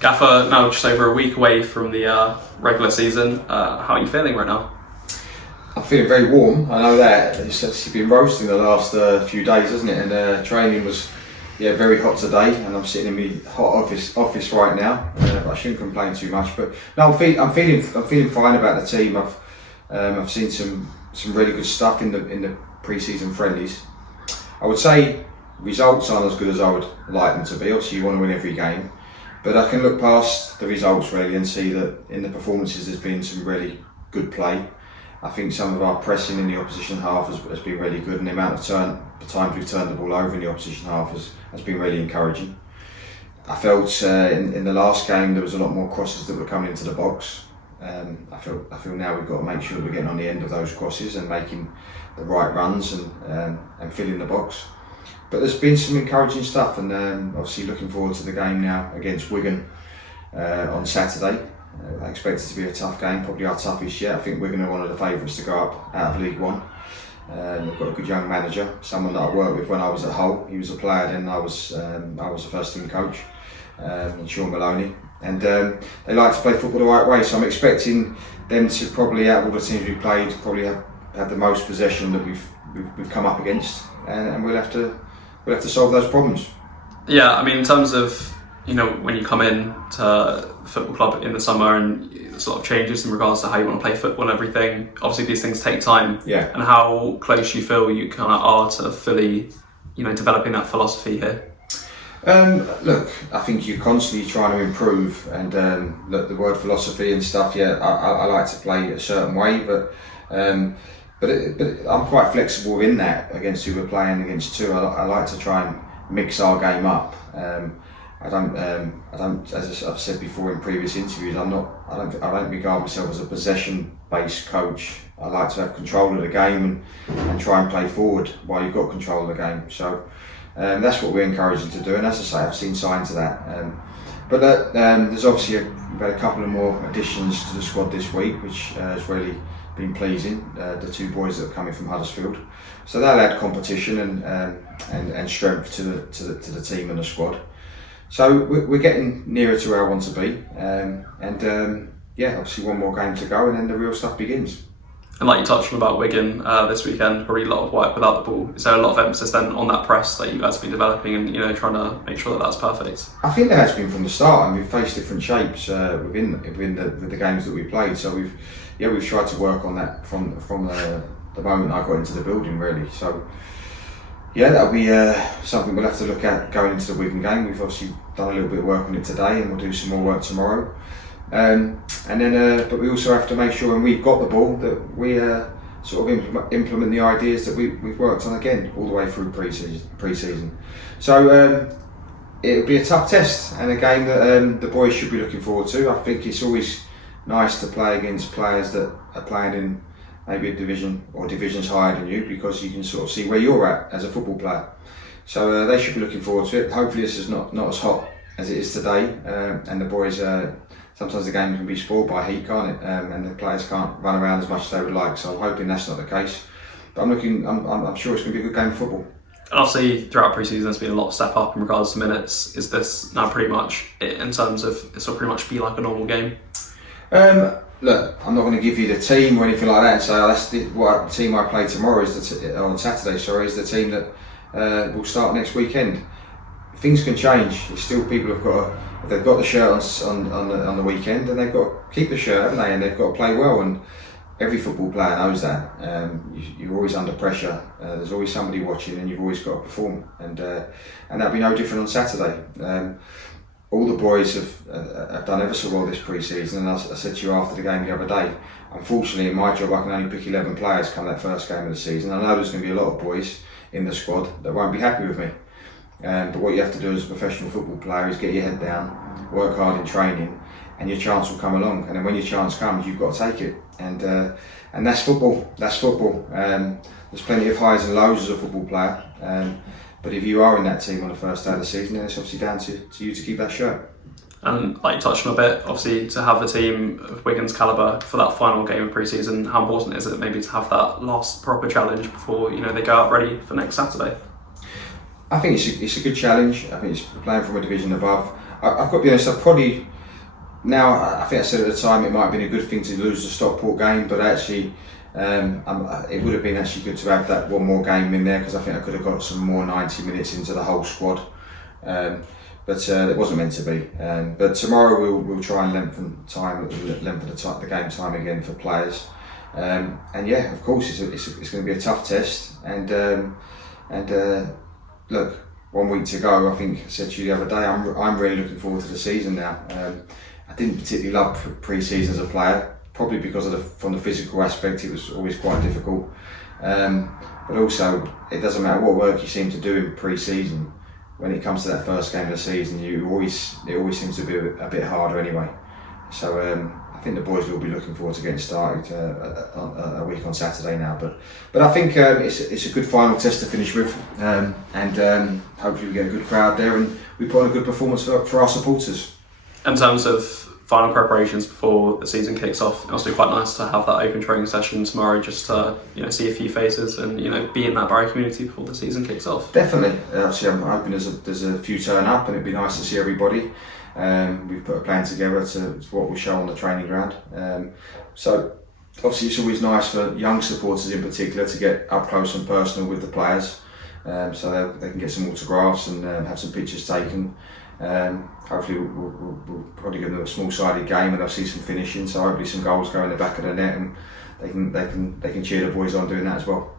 Gaffer, now just over a week away from the regular season. How are you feeling right now? I'm feeling very warm. I know that. It's actually been roasting the last few days, hasn't it? And training was very hot today, and I'm sitting in my hot office right now. But I shouldn't complain too much. But no, I'm feeling fine about the team. I've seen some really good stuff in the pre-season friendlies. I would say results aren't as good as I would like them to be. Obviously, you want to win every game, but I can look past the results really and see that in the performances there's been some really good play. I think some of our pressing in the opposition half has been really good, and the amount of times we've turned the ball over in the opposition half has been really encouraging. I felt in the last game there was a lot more crosses that were coming into the box. I feel now we've got to make sure that we're getting on the end of those crosses and making the right runs and filling the box. But there's been some encouraging stuff, and obviously looking forward to the game now against Wigan on Saturday. I expect it to be a tough game, probably our toughest yet. I think Wigan are one of the favourites to go up out of League One. They've got a good young manager, someone that I worked with when I was at Hull. He was a player then, I was a first team coach, and Sean Maloney. And they like to play football the right way, so I'm expecting them to probably, out of all the teams we've played, probably have the most possession that we've come up against, and we'll have to solve those problems. Yeah, I mean, in terms of when you come in to football club in the summer and sort of changes in regards to how you want to play football and everything, obviously these things take time. Yeah. And how close you feel you kind of are to fully, developing that philosophy here? Look, I think you're constantly trying to improve, and look, the word philosophy and stuff. Yeah, I like to play a certain way, but I'm quite flexible in that against who we're playing against too. I like to try and mix our game up. I don't, as I've said before in previous interviews, I don't regard myself as a possession-based coach. I like to have control of the game and try and play forward while you've got control of the game. So that's what we're encouraging to do. And as I say, I've seen signs of that. But there's obviously we've had a couple of more additions to the squad this week, which has really been pleasing. The two boys that are coming from Huddersfield, so that'll add competition and strength to the team and the squad. So we're getting nearer to where I want to be, and obviously one more game to go, and then the real stuff begins. And like you touched on about Wigan this weekend, probably a lot of work without the ball. Is there a lot of emphasis then on that press that you guys have been developing and trying to make sure that that's perfect? I think there has been from the start, and we've faced different shapes within the games that we played. So we've tried to work on that from the moment I got into the building really. So. Yeah, that'll be something we'll have to look at going into the Wigan game. We've obviously done a little bit of work on it today, and we'll do some more work tomorrow. But we also have to make sure when we've got the ball that we sort of implement the ideas that we've worked on again all the way through pre-season. So it'll be a tough test and a game that the boys should be looking forward to. I think it's always nice to play against players that are playing in maybe a division or divisions higher than you, because you can sort of see where you're at as a football player. So they should be looking forward to it. Hopefully this is not as hot as it is today, and the boys, sometimes the game can be spoiled by heat, can't it? And the players can't run around as much as they would like, so I'm hoping that's not the case. But I'm sure it's going to be a good game of football. And obviously throughout pre-season there's been a lot of step up in regards to minutes. Is this now pretty much it in terms of this will pretty much be like a normal game? Look, I'm not going to give you the team or anything like that and say, that's what team I play tomorrow on Saturday. Is the team that will start next weekend. Things can change. It's still people have got if they've got the shirt on the weekend, and they've got to keep the shirt, haven't they? And they've got to play well. And every football player knows that. You're always under pressure. There's always somebody watching, and you've always got to perform. And that'll be no different on Saturday. All the boys have done ever so well this pre-season, and I said to you after the game the other day, unfortunately in my job I can only pick 11 players come that first game of the season. I know there's going to be a lot of boys in the squad that won't be happy with me, but what you have to do as a professional football player is get your head down, work hard in training, and your chance will come along. And then when your chance comes, you've got to take it, and that's football. There's plenty of highs and lows as a football player, but if you are in that team on the first day of the season, then it's obviously down to you to keep that shirt. And like you touched on a bit, obviously to have a team of Wigan's calibre for that final game of pre-season, how important is it maybe to have that last proper challenge before they go out ready for next Saturday? I think it's a good challenge. I think it's playing from a division above. I've got to be honest. I probably now. I think I said at the time it might have been a good thing to lose the Stockport game, but actually. It would have been actually good to have that one more game in there because I think I could have got some more 90 minutes into the whole squad, but it wasn't meant to be. But tomorrow we'll try and lengthen the game time again for players, and yeah, of course it's going to be a tough test. And look, 1 week to go. I think I said to you the other day, I'm really looking forward to the season now. I didn't particularly love pre-season as a player. Probably because from the physical aspect, it was always quite difficult. But also, it doesn't matter what work you seem to do in pre-season. When it comes to that first game of the season, it always seems to be a bit harder anyway. So I think the boys will be looking forward to getting started a week on Saturday now. But I think it's a good final test to finish with, and hopefully we get a good crowd there and we put on a good performance for our supporters. In terms of final preparations before the season kicks off, it must be quite nice to have that open training session tomorrow, just to see a few faces and be in that Barry community before the season kicks off. Definitely. Obviously, I'm hoping there's a few turn up, and it'd be nice to see everybody. We've put a plan together to what we show on the training ground. So obviously, it's always nice for young supporters in particular to get up close and personal with the players, so they can get some autographs and have some pictures taken. Hopefully we'll probably give them a small-sided game and I'll see some finishing, so hopefully some goals go in the back of the net and they can cheer the boys on doing that as well.